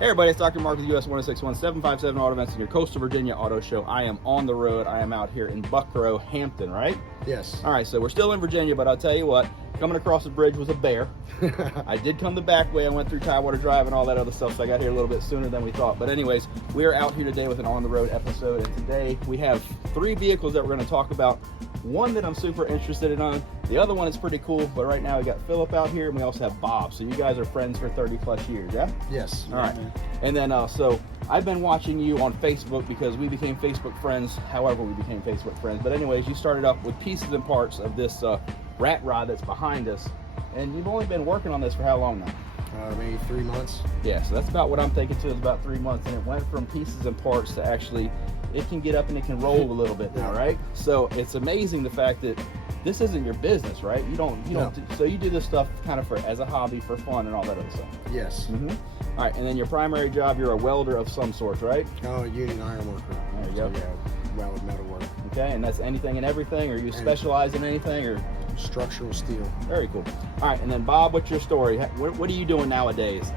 Hey everybody, it's Dr. Mark with US 1061-757 Auto Events in your Coastal Virginia Auto Show. I am on the road. I am out here in Buckrow, Hampton, right? Yes. All right, so we're still in Virginia, but I'll tell you what, coming across the bridge was a bear. I did come the back way. I went through Tidewater Drive and all that other stuff, so I got here a little bit sooner than we thought. But anyways, we are out here today with an on-the-road episode, and today we have 3 vehicles that we're going to talk about. One that I'm super interested in. The other one is pretty cool, but right now we got Phillip out here, and we also have Bob. So you guys are friends for 30 plus years, yeah? Yes. All right. And then, so I've been watching you on Facebook because we became Facebook friends, however we became Facebook friends. But anyways, you started up with pieces and parts of this rat rod that's behind us. And you've only been working on this for how long now? Maybe 3 months. Yeah, so that's about what I'm thinking too, is about 3 months. And it went from pieces and parts to actually, it can get up and it can roll a little bit now, right? So it's amazing the fact that this isn't your business, right? You don't so you do this stuff kind of for as a hobby, for fun and all that other stuff. Yes. Mm-hmm. All right, and then your primary job, you're a welder of some sort, right? Oh, United Ironworker. There you go. So, yeah, weld metal work. Okay, and that's anything and everything, or you specialize in anything, or? Structural steel. Very cool. All right, and then Bob, what's your story? What are you doing nowadays?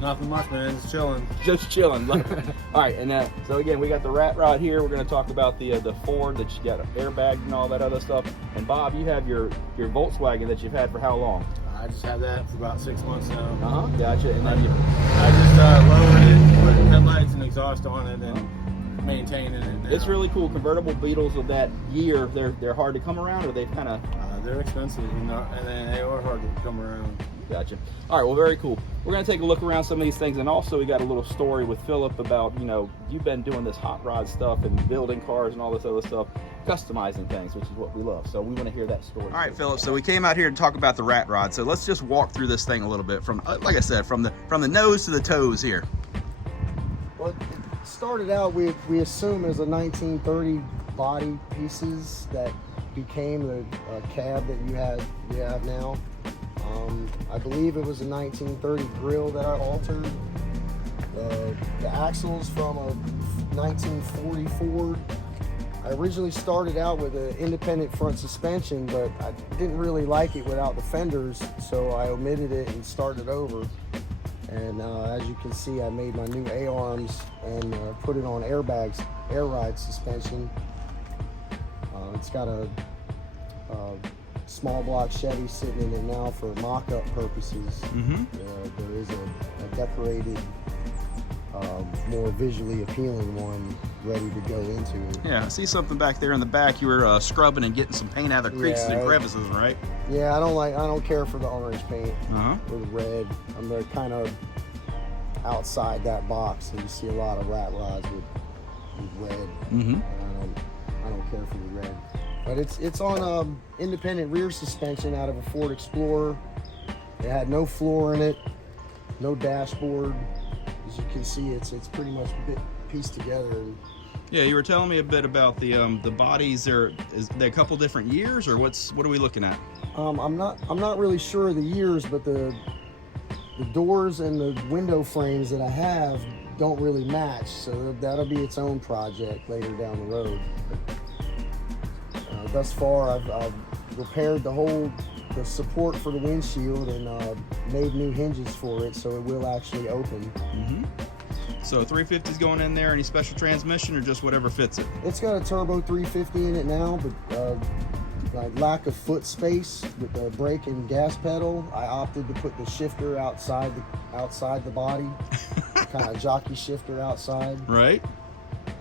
Nothing much, man. Just chilling. Just chilling. All right, and so again, we got the rat rod here. We're going to talk about the Ford that you got airbagged and all that other stuff. And Bob, you have your Volkswagen that you've had for how long? I just had that for about 6 months now. Gotcha. And then I just lowered it, put headlights and exhaust on it, and maintained it. And it's really cool. Convertible Beetles of that year, they're hard to come around, or they've kind of they're expensive, and then they are hard to come around. Gotcha. All right, well, very cool. We're going to take a look around some of these things, and also we got a little story with Phillip about, you've been doing this hot rod stuff and building cars and all this other stuff, customizing things, which is what we love. So we want to hear that story. All right, Phillip, so we came out here to talk about the rat rod. So let's just walk through this thing a little bit from, like I said, from the nose to the toes here. Well, it started out, we assume as a 1930 body pieces that became the cab that you have now. I believe it was a 1930 grill that I altered. The axles from a 1940 Ford. I originally started out with an independent front suspension, but I didn't really like it without the fenders, so I omitted it and started over. And as you can see, I made my new A-arms and put it on airbags, air ride suspension. It's got a small block Chevy sitting in it now for mock-up purposes. Mm-hmm. There is a decorated, more visually appealing one ready to go into. Yeah, I see something back there in the back. You were scrubbing and getting some paint out of the creases and crevices, right? Yeah, I don't care for the orange paint or the red. I'm kind of outside that box, so you see a lot of rat rods with red. Mm-hmm. I don't care for the red. But it's on independent rear suspension out of a Ford Explorer. It had no floor in it, no dashboard. As you can see, it's pretty much pieced together. Yeah, you were telling me a bit about the bodies. Is there a couple different years, or what are we looking at? I'm not really sure of the years, but the doors and the window frames that I have don't really match. So that'll be its own project later down the road. Thus far, I've repaired the support for the windshield and made new hinges for it, so it will actually open. Mm-hmm. So 350's going in there. Any special transmission or just whatever fits it? It's got a turbo 350 in it now, but my lack of foot space with the brake and gas pedal, I opted to put the shifter outside the body, kind of jockey shifter outside. Right.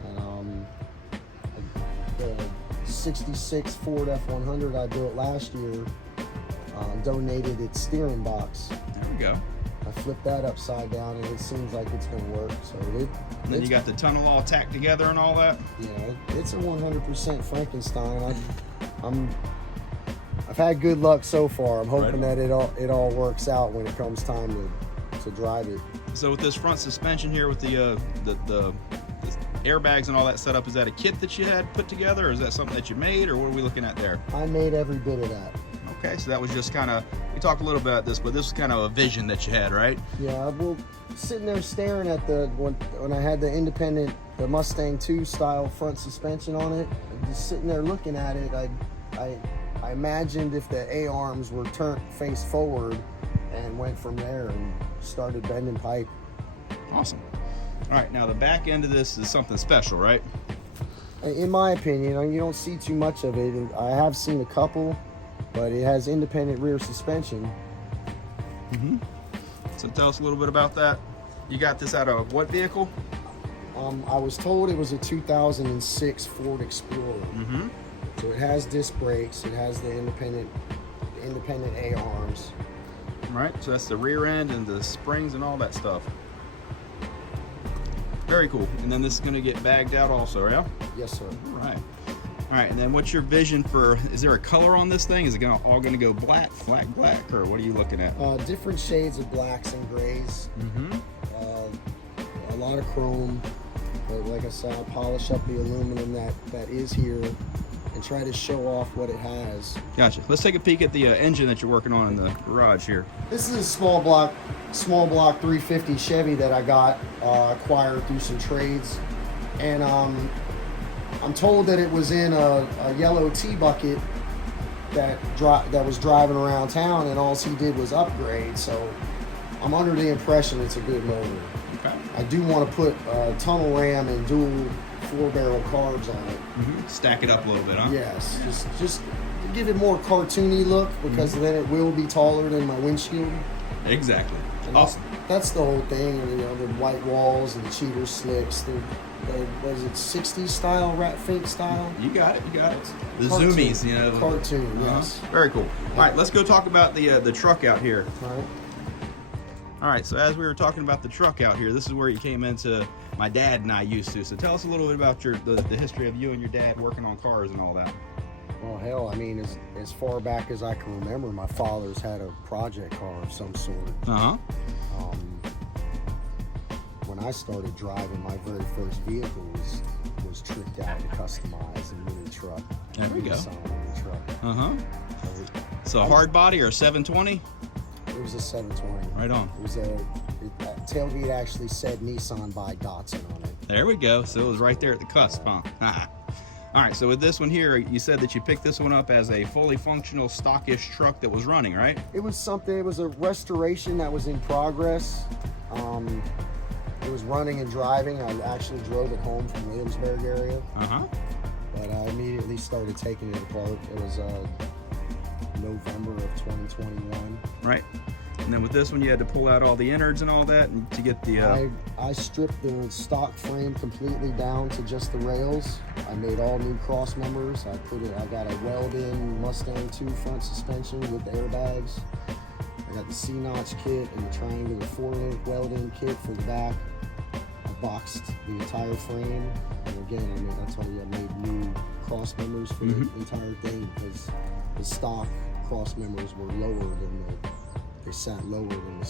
And the 66 Ford F100 I built last year donated its steering box. There we go. I flipped that upside down and it seems like it's going to work. So and then you got the tunnel all tacked together and all that? Yeah, it's a 100% Frankenstein. I've had good luck so far. I'm hoping that it all works out when it comes time to drive it. So with this front suspension here with the airbags and all that setup, is that a kit that you had put together, or is that something that you made, or what are we looking at there? I made every bit of that. Okay, so that was just kind of, we talked a little bit about this, but this was kind of a vision that you had, right? Yeah, well, sitting there staring at when I had the Mustang 2 style front suspension on it, just sitting there looking at it, I imagined if the A-arms were turned face forward and went from there and started bending pipe. Awesome. All right, now the back end of this is something special, right? In my opinion, you don't see too much of it. I have seen a couple, but it has independent rear suspension. Mm-hmm. So tell us a little bit about that. You got this out of what vehicle? I was told it was a 2006 Ford Explorer. Mm-hmm. So it has disc brakes. It has the independent A arms. Right, so that's the rear end and the springs and all that stuff. Very cool. And then this is going to get bagged out also, yeah? Yes, sir. All right. All right, and then what's your vision for, is there a color on this thing? Is it all going to go black, flat black, or what are you looking at? Different shades of blacks and grays. Mm-hmm. A lot of chrome. But like I said, I'll polish up the aluminum that is here and try to show off what it has. Gotcha. Let's take a peek at the engine that you're working on in the garage here. This is a small block 350 Chevy that I got acquired through some trades, and I'm told that it was in a yellow T-bucket that was driving around town, and all he did was upgrade. So I'm under the impression it's a good motor. Okay. I do want to put tunnel ram and dual 4-barrel carbs on it. Mm-hmm. Stack it up a little bit, huh? Yes, just to give it more cartoony look, because then it will be taller than my windshield. Exactly. And Awesome. That's the whole thing. You know, the white walls and the cheater slicks. The was it 60s style, Rat Fink style? You got it. The Cartoon. Zoomies, you know. Cartoon, yes. Very cool. All right, let's go talk about the truck out here. All right. All right, so as we were talking about the truck out here, this is where you came into my dad and I used to. So tell us a little bit about the history of you and your dad working on cars and all that. Well, hell, I mean, as far back as I can remember, my father's had a project car of some sort. Uh-huh. When I started driving, my very first vehicle was tricked out and customized in mini truck. There we go. Mini truck. Uh-huh. So a hard body or a 720? It was a 720. Right on. It was tailgate actually said Nissan by Datsun on it. There we go. So it was right there at the cusp, huh? All right, so with this one here, you said that you picked this one up as a fully functional, stockish truck that was running, right? It was a restoration that was in progress. It was running and driving. I actually drove it home from Williamsburg area. Uh-huh. But I immediately started taking it apart. It was November of 2021. Right. And then with this one, you had to pull out all the innards and all that and to get the... I stripped the stock frame completely down to just the rails. I made all new cross members. I got a weld-in Mustang 2 front suspension with airbags. I got the C-notch kit and the triangular 4-link weld-in kit for the back. I boxed the entire frame. And again, I told you I made new cross members for the entire thing, because the stock cross members were lower than they sat lower than the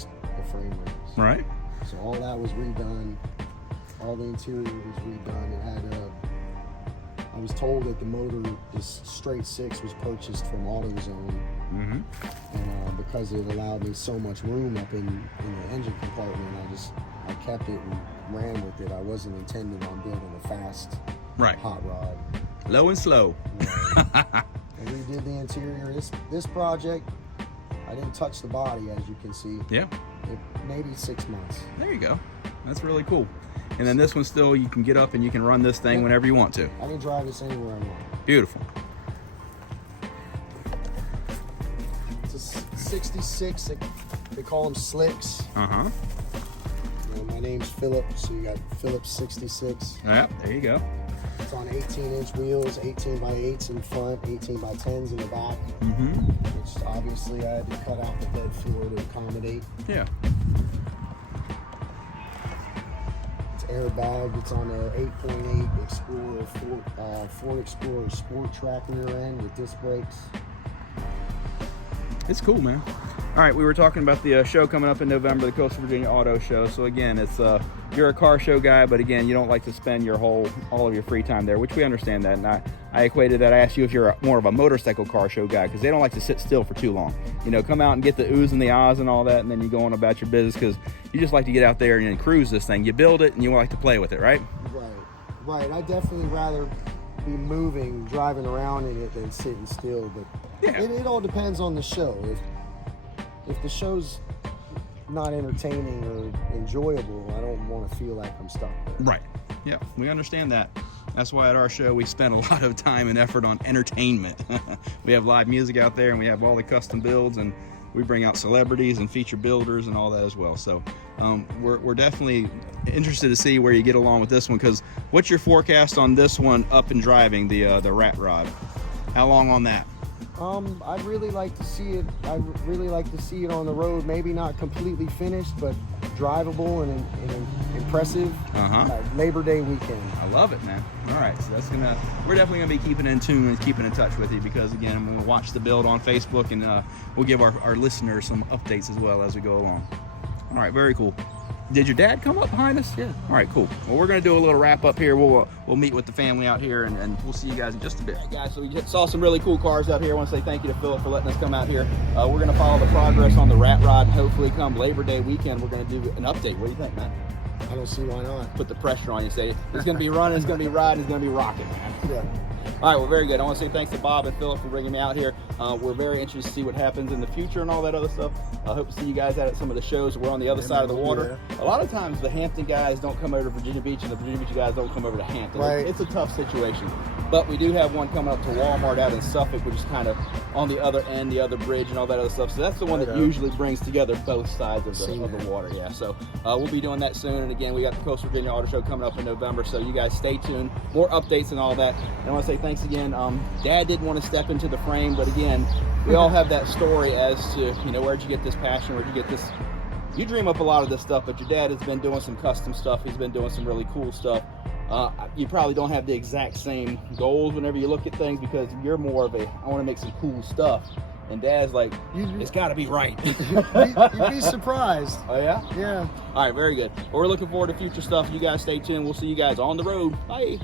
frame rails. Right. So all that was redone. All the interior was redone. It had I was told that the motor, this straight 6, was purchased from AutoZone. Mm-hmm. And because it allowed me so much room up in the engine compartment, I kept it and ran with it. I wasn't intending on building a fast hot rod. Low and slow. I redid the interior. This project, I didn't touch the body, as you can see. Yeah. Maybe 6 months. There you go. That's really cool. And then this one still, you can get up and you can run this thing whenever you want to. I can drive this anywhere I want. Beautiful. It's a 66, they call them slicks. Uh-huh. My name's Phillip, so you got Phillip 66. Yeah, there you go. It's on 18-inch wheels, 18 by 8s in front, 18 by 10s in the back. Mm-hmm. Which obviously I had to cut out the bed floor to accommodate. Yeah. It's airbag. It's on a 8.8 Explorer, Ford Explorer Sport Track rear end with disc brakes. It's cool, man. All right, we were talking about the show coming up in November, the Coastal Virginia Auto Show. So again, it's you're a car show guy, but again, you don't like to spend all of your free time there, which we understand that. And I equated that. I asked you if you're more of a motorcycle car show guy, because they don't like to sit still for too long. You know, come out and get the oohs and the ahs and all that, and then you go on about your business, because you just like to get out there and cruise this thing. You build it and you like to play with it, right? Right. I definitely rather be moving, driving around in it than sitting still. But yeah, it all depends on the show. If the show's not entertaining or enjoyable, I don't want to feel like I'm stuck there. Right. Yeah, we understand that. That's why at our show we spend a lot of time and effort on entertainment. We have live music out there, and we have all the custom builds, and we bring out celebrities and feature builders and all that as well. So we're definitely interested to see where you get along with this one, because what's your forecast on this one up and driving, the rat rod? How long on that? I'd really like to see it. I'd really like to see it on the road. Maybe not completely finished, but drivable and impressive. Labor Day weekend. I love it, man. All right, so we're definitely gonna be keeping in tune and keeping in touch with you, because again, I'm gonna watch the build on Facebook, and we'll give our listeners some updates as well as we go along. All right, very cool. Did your dad come up behind us? Yeah. All right, cool. Well, we're going to do a little wrap up here. We'll meet with the family out here, and we'll see you guys in just a bit. Hey guys, so we saw some really cool cars out here. I want to say thank you to Phillip for letting us come out here. We're going to follow the progress on the rat rod, and hopefully come Labor Day weekend, we're going to do an update. What do you think, man? I don't see why not. Put the pressure on you. Say it's going to be running, it's going to be riding, it's going to be rocking, man. Yeah. All right, well, very good. I want to say thanks to Bob and Phillip for bringing me out here. We're very interested to see what happens in the future and all that other stuff. I hope to see you guys out at some of the shows. We're on the other side of the water. Yeah. A lot of times the Hampton guys don't come over to Virginia Beach, and the Virginia Beach guys don't come over to Hampton. Right. It's a tough situation. But we do have one coming up to Walmart out in Suffolk, which is kind of on the other end, the other bridge and all that other stuff. So that's the one that usually brings together both sides of the water. Yeah, so we'll be doing that soon. And again, we got the Coastal Virginia Auto Show coming up in November, so you guys stay tuned. More updates and all that. And I want to say thanks again. Dad didn't want to step into the frame, but again, we all have that story as to, where'd you get this passion? Where'd you get this? You dream up a lot of this stuff, but your dad has been doing some custom stuff. He's been doing some really cool stuff. You probably don't have the exact same goals whenever you look at things, because you're more of I want to make some cool stuff. And Dad's like, it's got to be right. You'd be surprised. Oh, yeah? Yeah. All right, very good. Well, we're looking forward to future stuff. You guys stay tuned. We'll see you guys on the road. Bye.